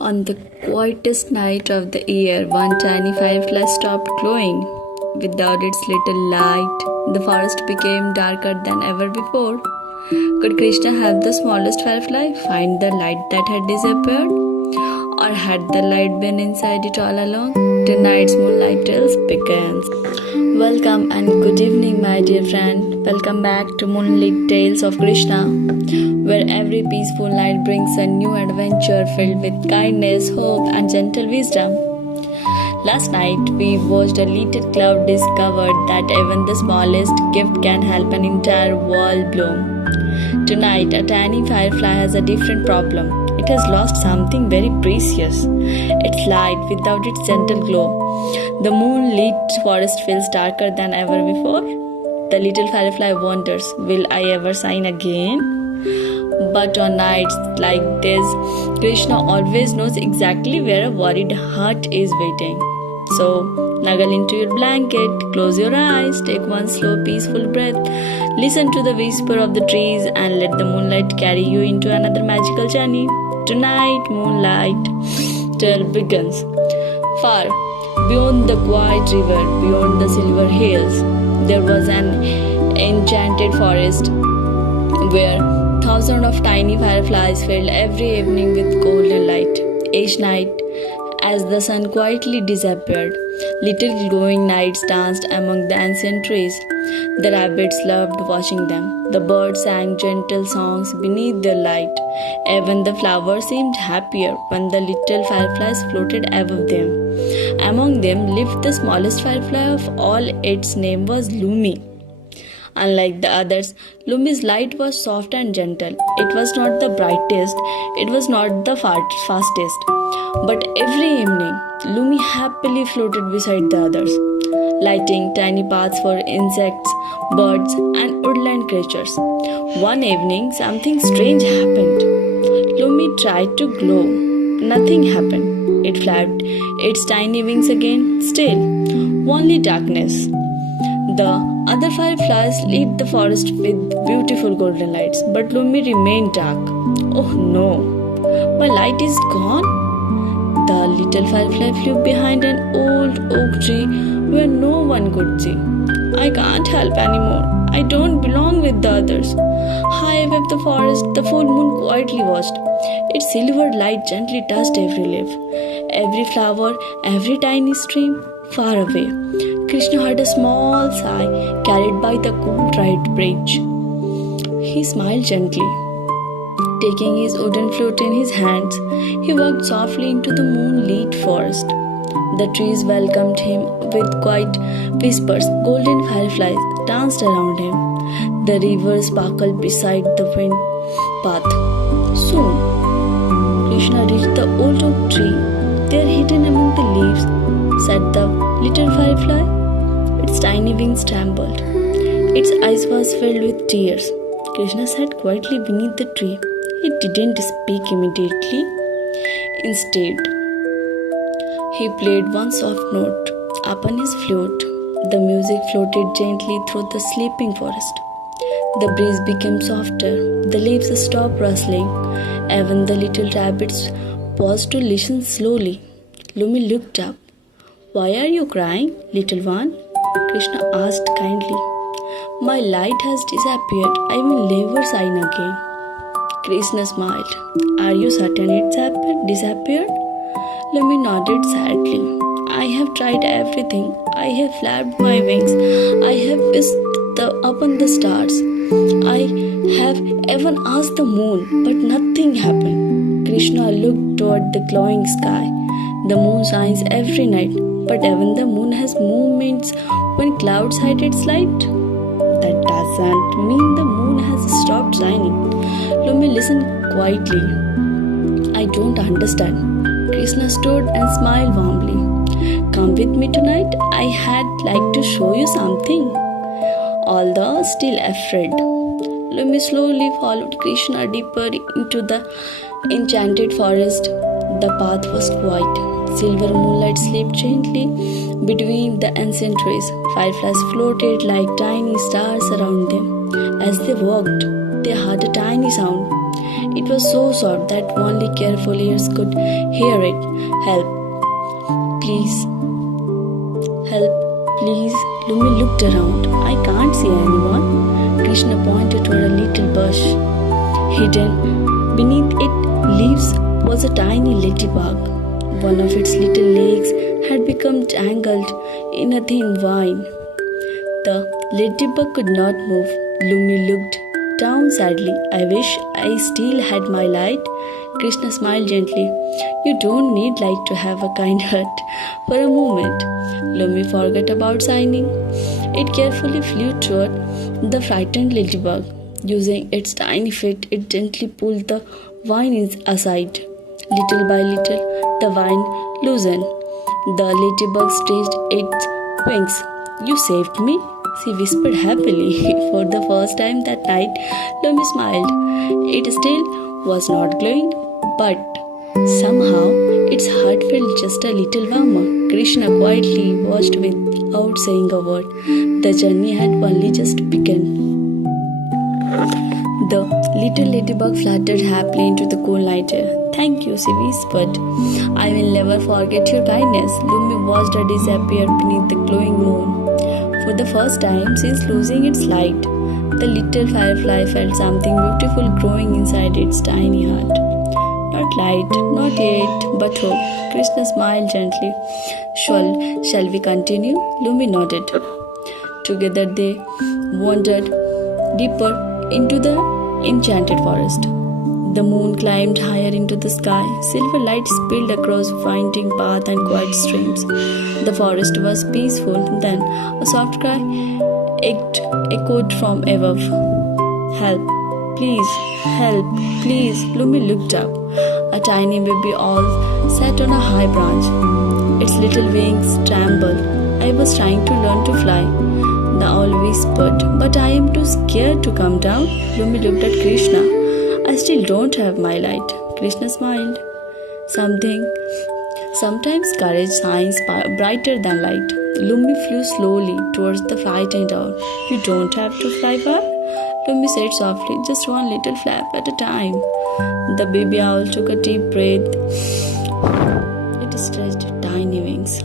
On the quietest night of the year, one tiny firefly stopped glowing. Without its little light, the forest became darker than ever before. Could Krishna have the smallest firefly find the light that had disappeared? Or had the light been inside it all along? Tonight's Moonlight Tales begins. Welcome and good evening, my dear friend. Welcome back to Moonlit Tales of Krishna, where every peaceful night brings a new adventure filled with kindness, hope, and gentle wisdom. Last night, we watched a little cloud discovered that even the smallest gift can help an entire world bloom. Tonight, a tiny firefly has a different problem. It has lost something very precious. Its light without its gentle glow. The moonlit forest feels darker than ever before. The little firefly wonders, will I ever shine again? But on nights like this, Krishna always knows exactly where a worried heart is waiting. So, snuggle into your blanket, close your eyes, take one slow, peaceful breath, listen to the whisper of the trees, and let the moonlight carry you into another magical journey. Tonight, Moonlight Tale begins. Far beyond the quiet river, beyond the silver hills, there was an enchanted forest where thousands of tiny fireflies filled every evening with golden light. Each night, as the sun quietly disappeared, little glowing knights danced among the ancient trees. The rabbits loved watching them. The birds sang gentle songs beneath their light. Even the flowers seemed happier when the little fireflies floated above them. Among them lived the smallest firefly of all. Its name was Lumi. Unlike the others, Lumi's light was soft and gentle. It was not the brightest, it was not the fastest. But every evening, Lumi happily floated beside the others, lighting tiny paths for insects, birds, and woodland creatures. One evening, something strange happened. Lumi tried to glow. Nothing happened. It flapped its tiny wings again. Still, only darkness. The other fireflies lit the forest with beautiful golden lights, but Lumi remained dark. Oh no, my light is gone. The little firefly flew behind an old oak tree where no one could see. I can't help anymore. I don't belong with the others. High above the forest, the full moon quietly watched. Its silver light gently touched every leaf, every flower, every tiny stream. Far away, Krishna heard a small sigh carried by the cool bright bridge. He smiled gently. Taking his wooden flute in his hands, he walked softly into the moonlit forest. The trees welcomed him with quiet whispers. Golden fireflies danced around him. The river sparkled beside the wind path. Soon, Krishna reached the old oak tree. There, hidden among the leaves, sat the little firefly. Its tiny wings trembled. Its eyes was filled with tears. Krishna sat quietly beneath the tree. He didn't speak immediately. Instead, he played one soft note upon his flute. The music floated gently through the sleeping forest. The breeze became softer. The leaves stopped rustling. Even the little rabbits paused to listen slowly. Lumi looked up. Why are you crying, little one? Krishna asked kindly. My light has disappeared. I will never shine again. Krishna smiled. Are you certain it's disappeared? Lumi nodded sadly. I have tried everything. I have flapped my wings. I have wished upon the stars. I have even asked the moon, but nothing happened. Krishna looked toward the glowing sky. The moon shines every night, but even the moon has moments when clouds hide its light. That doesn't mean the moon has stopped shining. Lumi listened quietly. I don't understand. Krishna stood and smiled warmly. Come with me tonight. I had like to show you something. Although still afraid, Lumi slowly followed Krishna deeper into the enchanted forest. The path was quiet. Silver moonlight slipped gently between the ancient trees. Fireflies floated like tiny stars around them. As they walked, they heard a tiny sound. It was so soft that only careful ears could hear it. Help, please, help, please. Lumi looked around. I can't see anyone. Krishna pointed toward a little bush. Hidden beneath its leaves was a tiny ladybug. One of its little legs had become tangled in a thin vine. The ladybug could not move. Lumi looked down sadly. I wish I still had my light. Krishna smiled gently. You don't need light to have a kind heart. For a moment, Lumi forgot about signing. It carefully flew toward the frightened ladybug. Using its tiny feet, it gently pulled the vine aside. Little by little, the vine loosened. The ladybug stretched its wings. You saved me, she whispered happily. For the first time that night, Lumi smiled. It still was not glowing, but somehow its heart felt just a little warmer. Krishna quietly watched without saying a word. The journey had only just begun. The little ladybug fluttered happily into the cool night air. Thank you, she whispered. I will never forget your kindness. Lumi watched her disappear beneath the glowing moon. For the first time since losing its light, the little firefly felt something beautiful growing inside its tiny heart. Not light, not yet, but hope. Krishna smiled gently. Shall we continue? Lumi nodded. Together they wandered deeper into the enchanted forest. The moon climbed higher into the sky. Silver light spilled across winding paths and quiet streams. The forest was peaceful. Then a soft cry echoed from above. Help, please, help, please. Lumi looked up. A tiny baby owl sat on a high branch. Its little wings trembled. I was trying to learn to fly. The owl whispered, but I am too scared to come down. Lumi looked at Krishna. I still don't have my light. Krishna smiled. Sometimes courage shines brighter than light. Lumi flew slowly towards the frightened owl. You don't have to fly far, Lumi said softly, just one little flap at a time. The baby owl took a deep breath. It stretched its tiny wings.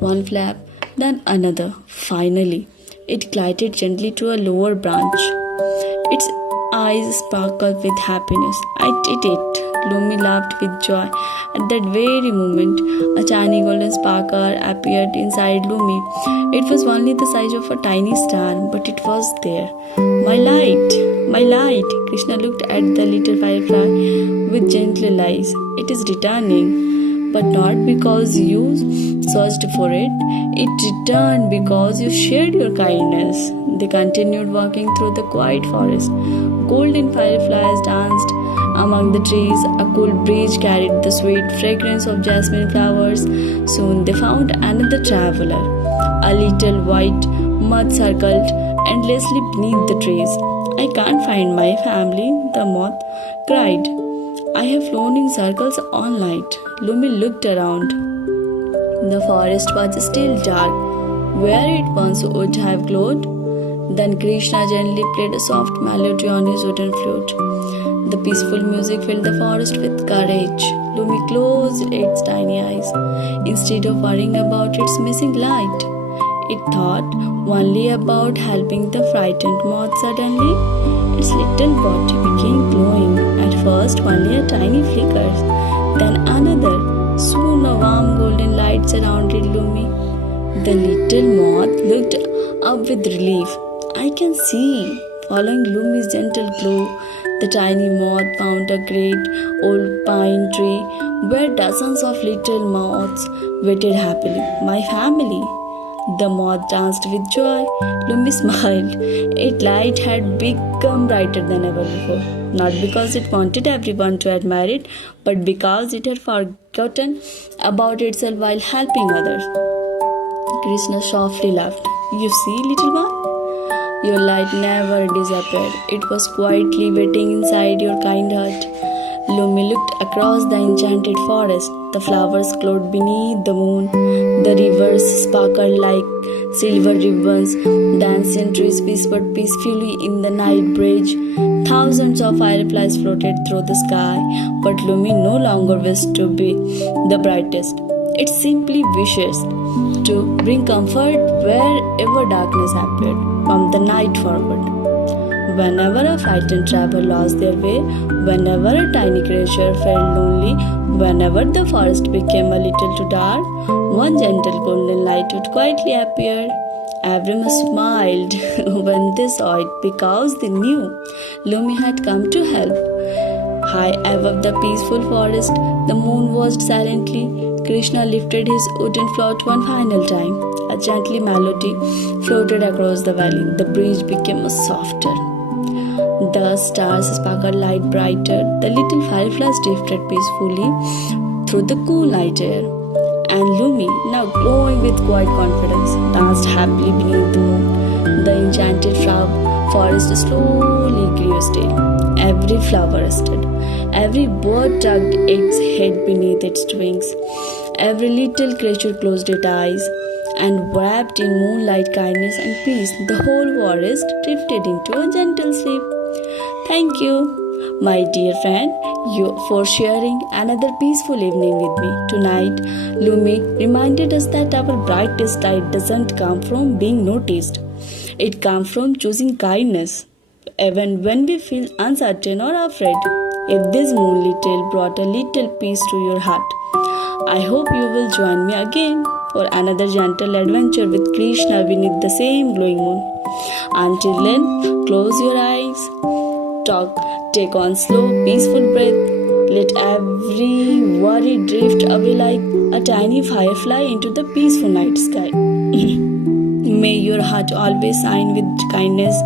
One flap, then another. Finally, it glided gently to a lower branch. Its eyes sparkled with happiness. I did it! Lumi laughed with joy. At that very moment, a tiny golden sparkle appeared inside Lumi. It was only the size of a tiny star, but it was there. My light! My light! Krishna looked at the little firefly with gentle eyes. It is returning, but not because you searched for it. It returned because you shared your kindness. They continued walking through the quiet forest. Golden fireflies danced among the trees. A cool breeze carried the sweet fragrance of jasmine flowers. Soon they found another traveler. A little white moth circled endlessly beneath the trees. I can't find my family, the moth cried. I have flown in circles all night. Lumi looked around. The forest was still dark, where it once would have glowed. Then Krishna gently played a soft melody on his wooden flute. The peaceful music filled the forest with courage. Lumi closed its tiny eyes. Instead of worrying about its missing light, it thought only about helping the frightened moth. Suddenly, its little body became glowing. At first, only a tiny flicker, then another. Soon, a warm golden light surrounded Lumi. The little moth looked up with relief. I can see. Following Lumi's gentle glow, the tiny moth found a great old pine tree where dozens of little moths waited happily. My family. The moth danced with joy. Lumi smiled. Its light had become brighter than ever before. Not because it wanted everyone to admire it, but because it had forgotten about itself while helping others. Krishna softly laughed. You see, little one? Your light never disappeared. It was quietly waiting inside your kind heart. Lumi looked across the enchanted forest. The flowers glowed beneath the moon. The rivers sparkled like silver ribbons. The ancient trees whispered peacefully in the night breeze. Thousands of fireflies floated through the sky, but Lumi no longer wished to be the brightest. It simply wishes to bring comfort wherever darkness appeared from the night forward. Whenever a frightened traveler lost their way, whenever a tiny creature felt lonely, whenever the forest became a little too dark, one gentle golden light would quietly appear. Everyone smiled when they saw it because they knew Lumi had come to help. High above the peaceful forest, the moon watched silently. Krishna lifted his wooden float one final time. A gentle melody floated across the valley. The breeze became softer. The stars sparkled light brighter. The little fireflies drifted peacefully through the cool night air. And Lumi, now glowing with quiet confidence, danced happily beneath the moon. The enchanted forest slowly grew still. Every flower rested. Every bird tucked its head beneath its wings. Every little creature closed its eyes. And wrapped in moonlight, kindness, and peace, the whole forest drifted into a gentle sleep. Thank you, my dear friend, for sharing another peaceful evening with me. Tonight, Lumi reminded us that our brightest light doesn't come from being noticed. It comes from choosing kindness, even when we feel uncertain or afraid. If this moonlit tale brought a little peace to your heart, I hope you will join me again for another gentle adventure with Krishna beneath the same glowing moon. Until then, close your eyes, take on slow, peaceful breath. Let every worry drift away like a tiny firefly into the peaceful night sky. May your heart always shine with kindness.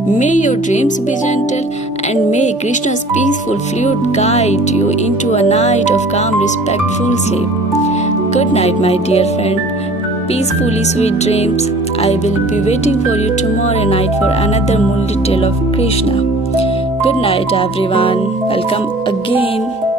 May your dreams be gentle. And may Krishna's peaceful flute guide you into a night of calm, respectful sleep. Good night, my dear friend. Peacefully sweet dreams. I will be waiting for you tomorrow night for another Moonlit Tale of Krishna. Good night, everyone. Welcome again.